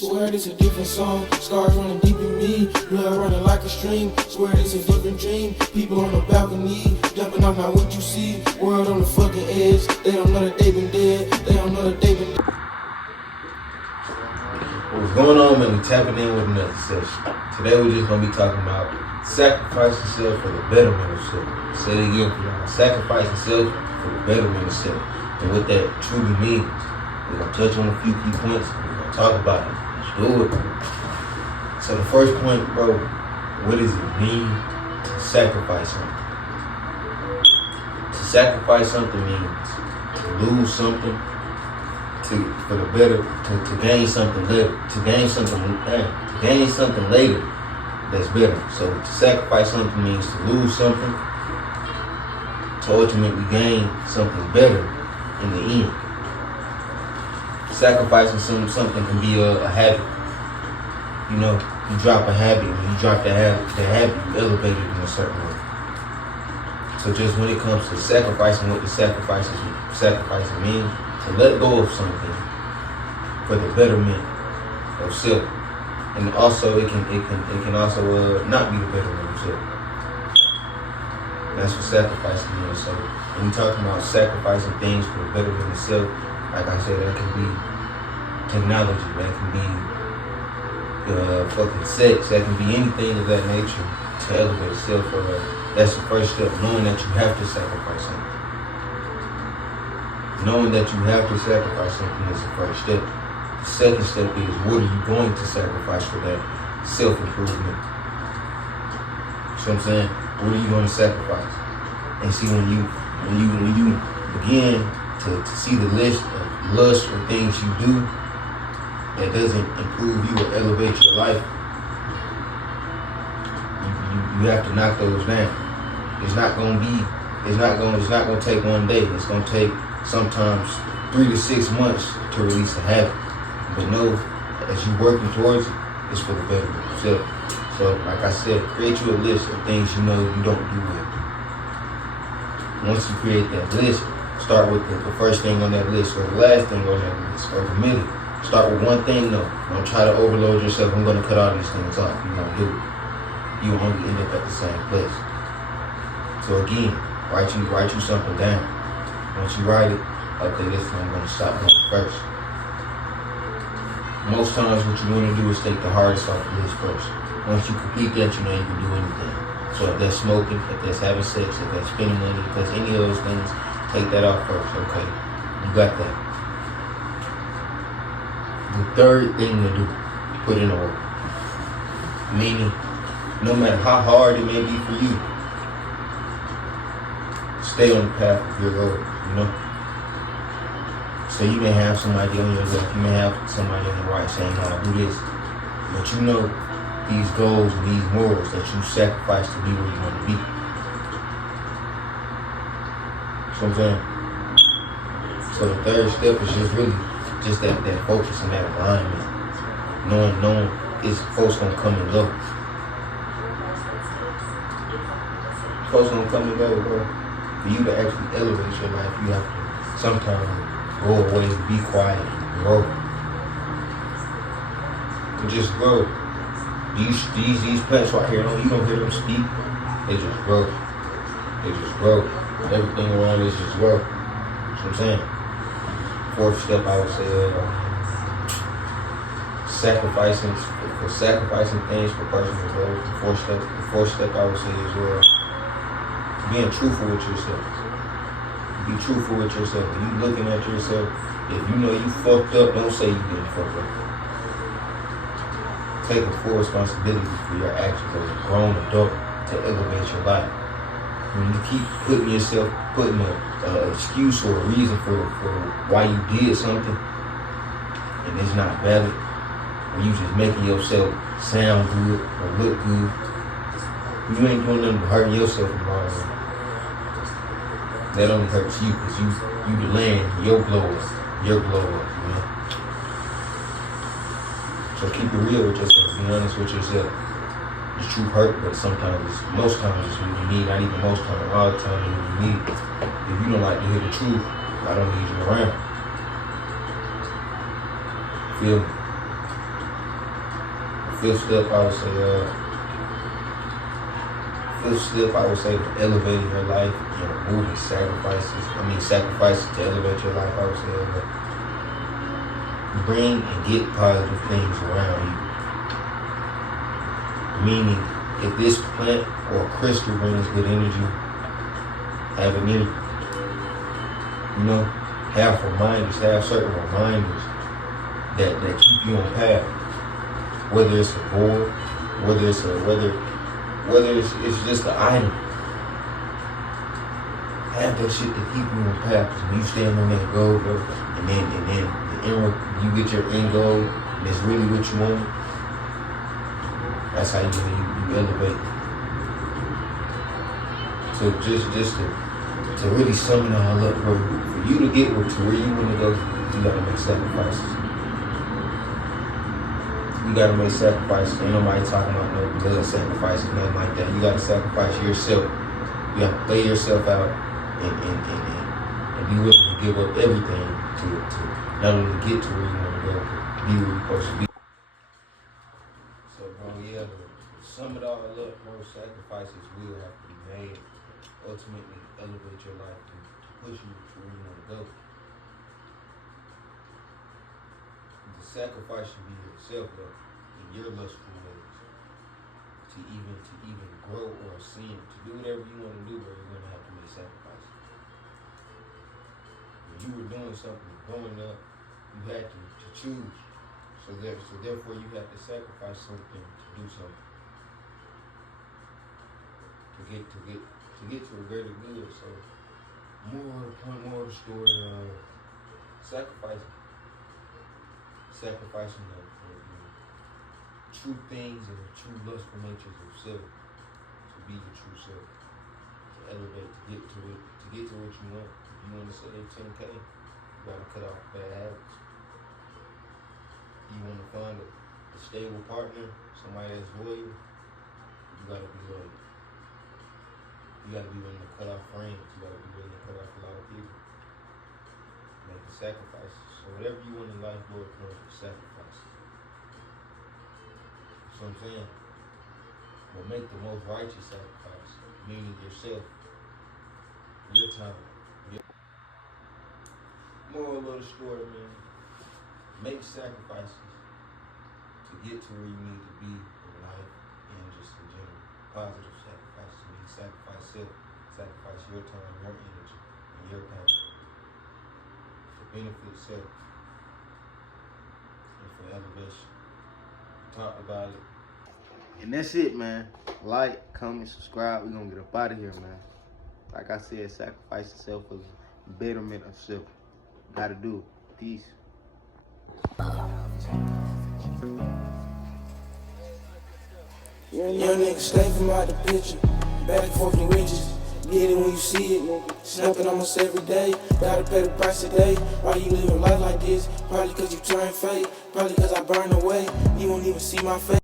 Swear it's a different song. Scars running deep in me, blood running like a stream. Swear it's a different dream. People on the balcony, jumping off now what you see. World on the fucking edge. They don't know that they been dead. They don't know that they been dead. What's going on, man? We tapping in with another session. Today we're just gonna be talking about sacrificing self for the betterment of self. Say it again for y'all. Sacrificing self for the betterment of self. And what that truly means. We're gonna touch on a few key points. We're gonna talk about it. Let's do it. So the first point, bro, what does it mean to sacrifice something? To sacrifice something means to lose something for the better, to gain something later, to gain something later that's better. So to sacrifice something means to lose something to ultimately gain something better in the end. Sacrificing something can be a habit. You know, you drop a habit, when you drop the habit, you elevate it in a certain way. So just when it comes to sacrificing, what the sacrificing means, to let go of something for the betterment of self. And also it can also not be the betterment of self. That's what sacrificing means. So when we talking about sacrificing things for the betterment of self, like I said, that can be technology, that can be fucking sex, that can be anything of that nature to elevate self. That's the first step, knowing that you have to sacrifice something. Knowing that you have to sacrifice something is the first step. The second step is, what are you going to sacrifice for that self-improvement? So I'm saying, what are you going to sacrifice? And see, when you begin to see the list of lust or things you do that doesn't improve you or elevate your life, you have to knock those down. It's not going to take one day. It's going to take sometimes 3 to 6 months to release a habit. But know, as you're working towards it, it's for the betterment of yourself. So, like I said, create you a list of things you know you don't do well. Once you create that list, start with the first thing on that list, or the last thing on that list, or the middle. Start with one thing though. Don't try to overload yourself. I'm going to cut all these things off. You won't do it. You will only end up at the same place. So again, write you something down. Once you write it, okay, this one I'm going to stop going first. Most times what you want to do is take the hardest off the list first. Once you complete that, you know you can do anything. So if that's smoking, if that's having sex, if that's spending money, if that's any of those things, take that off first. Okay, you got that. The third thing to do, put in order. Meaning, no matter how hard it may be for you, stay on the path of your goals, you know? So you may have somebody on your left, you may have somebody on the right saying, "I'll do this." But you know these goals and these morals that you sacrifice to be where you want to be. So I'm saying? So the third step is just really just that focus and that alignment. Knowing it's folks gonna come and go. Folks gonna come and go, bro. For you to actually elevate your life, you have to sometimes go away, be quiet, and grow. And just grow. These plants right here, you don't hear them speak. They just grow. They just grow. Everything around is just grow. That's what I'm saying. Fourth step, I would say, sacrificing things for personal goals. The fourth step, I would say, is being truthful with yourself. Be truthful with yourself. If you looking at yourself, if you know you fucked up, don't say you didn't fuck up. Take a full responsibility for your actions as a grown adult to elevate your life. When you keep putting an excuse or a reason for why you did something, and it's not valid, or you just making yourself sound good or look good, you ain't doing nothing but hurting yourself in the long run. That only hurts you because you delaying your glow up, you know? So keep it real with yourself, be honest with yourself. The truth hurt, but most times it's when you need, not even most times, all the time when you need. If you don't like to hear the truth, I don't need you around. Feel me? fifth step, I would say elevating your life, moving sacrifices to elevate your life, I would say bring and get positive things around you. Meaning, if this plant or crystal brings good energy, have it in you. Have certain reminders that keep you on path. Whether it's a board, whether it's just an item. Have that shit to keep you on path. When you stand on that goal, bro, and then you get your end goal, and it's really what you want. That's how you elevate. So just to really sum it all up, bro, for you to get to where you want to go, you gotta make sacrifices. You gotta make sacrifices. Ain't nobody talking about no blood sacrifice or nothing like that. You gotta sacrifice yourself. You have to lay yourself out and be willing to give up everything to not only get to where you want to go, be where you're supposed to be. So, bro, yeah, to sum it all up, bro, sacrifices will have to be made. Ultimately, elevate your life to push you to where you want to go. The sacrifice should be yourself, though, in your lustful ways. To even grow or ascend, to do whatever you want to do, bro, you're gonna have to make sacrifices. When you were doing something, growing up, you had to choose. So therefore, you have to sacrifice something to do something. To get to a greater good. So more of the story of sacrificing the true things and the true lustful natures of self to be the true self, to elevate, to get to what you want. If you want to save 10K, you gotta cut off bad habits. You want to find a stable partner, somebody that's loyal, you gotta be loyal. You gotta be willing to cut off friends. You gotta be willing to cut off a lot of people. Make the sacrifices. So whatever you want in life, Lord, comes with sacrifices. That's what I'm saying. But make the most righteous sacrifice, meaning yourself, your time. Moral of the story, man. Make sacrifices to get to where you need to be in life and just in general. Positive sacrifices. Sacrifice self, sacrifice your time, your energy, and your pain to benefit self and for elevation. We talked about it. And that's it, man. Like, comment, subscribe. We're gonna get up out of here, man. Like I said, sacrifice yourself for the betterment of self. Gotta do it. Peace. Young niggas stay from out the picture. Back and forth in riches. Get it when you see it. Snapping almost every day. Gotta pay the price today. Why you living life like this? Probably cause you turn fake. Probably cause I burn away. You won't even see my face.